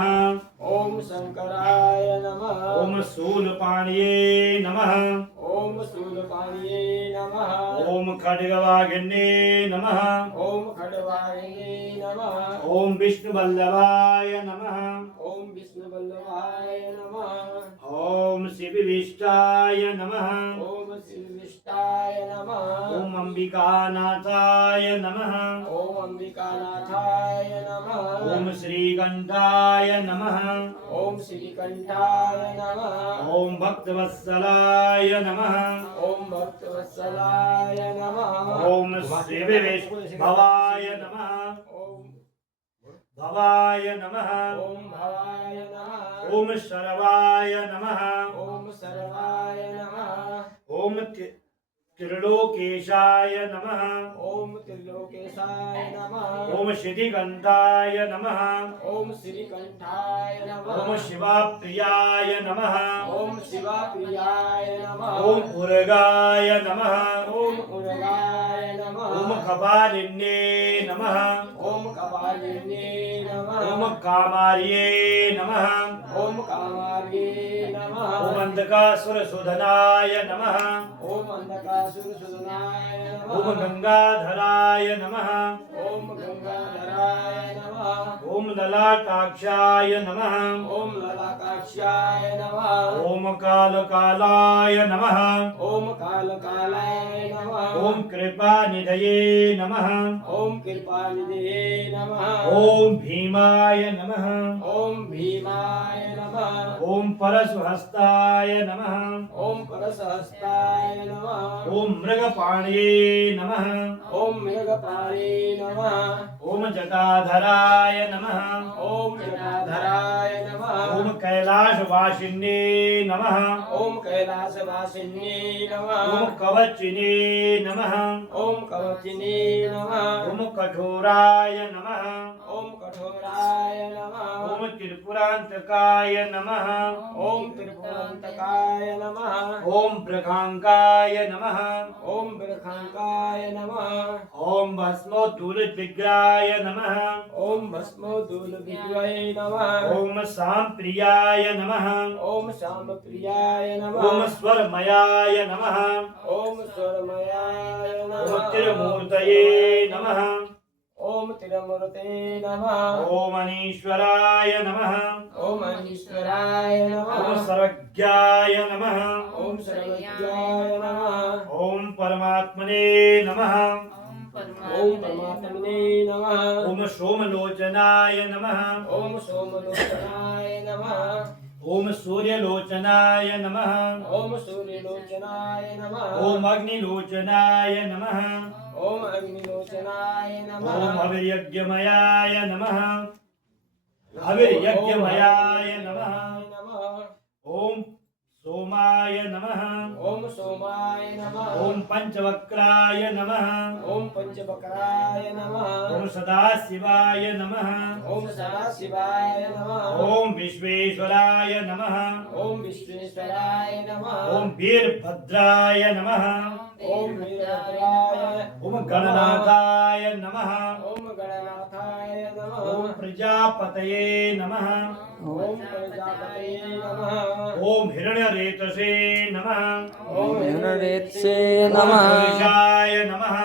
ओम शंकराय नमः। ओम शूलपाणिये नमः। ओम शूलपाणिये नमः। ओम खड्गवागिन्ये नमः। ओम खड्गवागिन्ये नमः। ओम विष्णुवल्लभाय नमः। ओम विष्णुवल्लभाय नमः। ओम शिवविष्टाय नमः। ओम शिवविष्टाय नमः। ओम अंबिकानाथाय नमः। ओम अंबिकानाथाय नमः। ओम श्रीकंठाय नमः। ओम श्रीकंठाय नमः। ओम भक्तवत्सलाय नमः। ओम भक्तवत्सलाय नमः। ओम शिवविष्भवाय नमः। ओम भवाय नमः। ओम भवाय नमः। ओम शरवाय नमः। ओम सर्वाय नमः। ओम त्रिलोकेशाय नमः। ओम त्रिलोकेशाय नमः। ओम शितिकंठाय नमः। ओम श्रीकंठाय नमः। ओम शिवाप्रियाय नमः। ओम शिवाप्रियाय नमः। ओम उर्गाय नमः। ओम उर्गाय नमः। ओम कपालिन्ये नमः। ओम कपालिन्ये नमः। ओम कामार्ये नमः। ओम कामार्ये नमः। ओम अंधकासुरशोधनाय नमः। ओम अंधकासुरशोधनाय नमः। ओम गंगाधराय नमः। ओम गंगाधराय नमः। ओम ललाटाक्षाय नमः। ओम ललाटाक्षाय नमः। ओम कालकालाय नमः। ओम कालकालाय नमः। ओम कृपानिधये नमः। ओम कृपानिधये नमः। ओम भीमाय नमः। ओम भीमाय नमः। ओम परशुहस्ताय नमः। ओम परसहस्ताय नमः। ओम मृगपाणये नमः। ओम मृगपाणे नमः। ओम जटाधराय नमः। ओम जटाधराय नमः। ओम कैलाशवासिन्ये नमः। ओम कैलासवासिन्ये नमः। ओम कवचिने नमः। ओम कवचिने नमः। ओम कठोराय नमः। ओम कठोराय नमः। ओम त्रिपुरांतकाय नमः। ओम त्रिपुरांतकाय नमः। ओम प्रखांकाय नमः। ओम बृहंकाय नमः। ओम भस्मोद्धूलविग्रहाय नमः। ओम भस्मोद्धूलविग्रहे नमः। ओम सांप्रियाय नमः। ओम शामप्रियाय नमः। ओम स्वरमयाय नमः। ओम स्वरमयाय ओम नमः। तिरुमूर्तये नमः। ओम तिरुमूर्ते नमः। ओम अनीश्वराय नमः। ओम अनीश्वराय नमः। ओम सर्वज्ञाय नमः। ओम सर्वज्ञाय नमः। ओम परमात्मने नमः। ओम परमात्मने नमः। ओम सोमलोचनाय नमः। ओम सोमलोचनाय नमः। ओम सूर्यलोचनाय नमः। ओम सूर्यलोचनाय नमः। ओम अग्निलोचनाय नमः। ओम अग्निलोचनाय नमः। ओम हविर्यज्ञमयाय नमः। हविर्यज्ञमयाय नमः। ओम सोमाय नमः। ओम सोमाय नमः। ओम पंचवक्राय नमः। ओम पंचवक्राय नमः। ओम सदाशिवाय नमः। ओम सदाशिवाय नमः। ओम विश्वेश्वराय नमः। ओम विश्वेश्वराय नमः। ओम वीरभद्राय नमः। ओम वीरभद्राय ओम गणनाथाय नमः। ओम गणनाथाय नमः। ओम प्रजापतये नमः। ओम प्रजापतये नमः। ओम हिरण्यरेतसे नमः। ओम हिरण्यरेतसे ओम नमः। गिरिशाय नमः।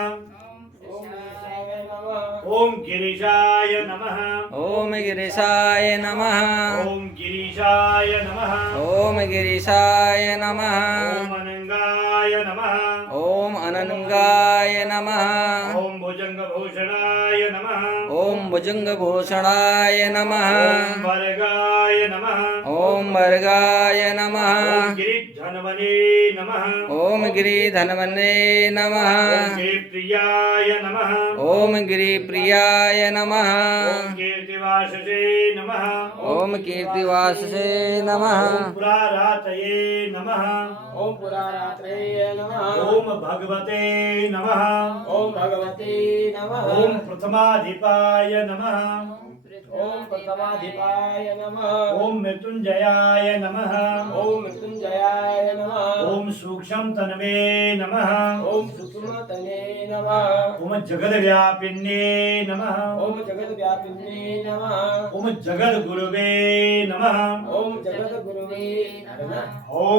ओम गिरिशाय नमः। ओम गिरिशाय नमः। ओम गिरीशाय नमः। ओम गिरिशाय नमः। ओम गिरीशाय नमः। ओम अनंगाय नमः। ओम अनंगाय नमः। ओम भुजंगभूषणाय नमः। ओम भुजंगभूषणाय नमः। ओम वर्गाय नमः। ओम वर्गाय नमः। ओम गिरिधन्वने नमः। ओम गिरिधन्वने नमः। ओम गिरिप्रियाय नमः। ओम गिरिप्रियाय नमः। ओम कीर्तिवाससे नमः। ओम कीर्तिवाससे नमः। ओम पुरारातये नमः। ओम पुरारात्रे नमः। ओम भगवते नमः। ओम भगवते नमः। ओम प्रथमाधिपाय नमः। ओम प्रथमाधिपाय नमः ओम मृत्युंजयाय नमः ओम मृत्युंजयाय नमः ओम सूक्ष्म तन्वे नमः ओम सूक्ष्मतने नमः ओम जगद्व्यापिन्ये नमः ओम जगद्व्यापिने नमः ओम जगद्गुरुवे नमः ओम जगद्गुरुवे नमः ओम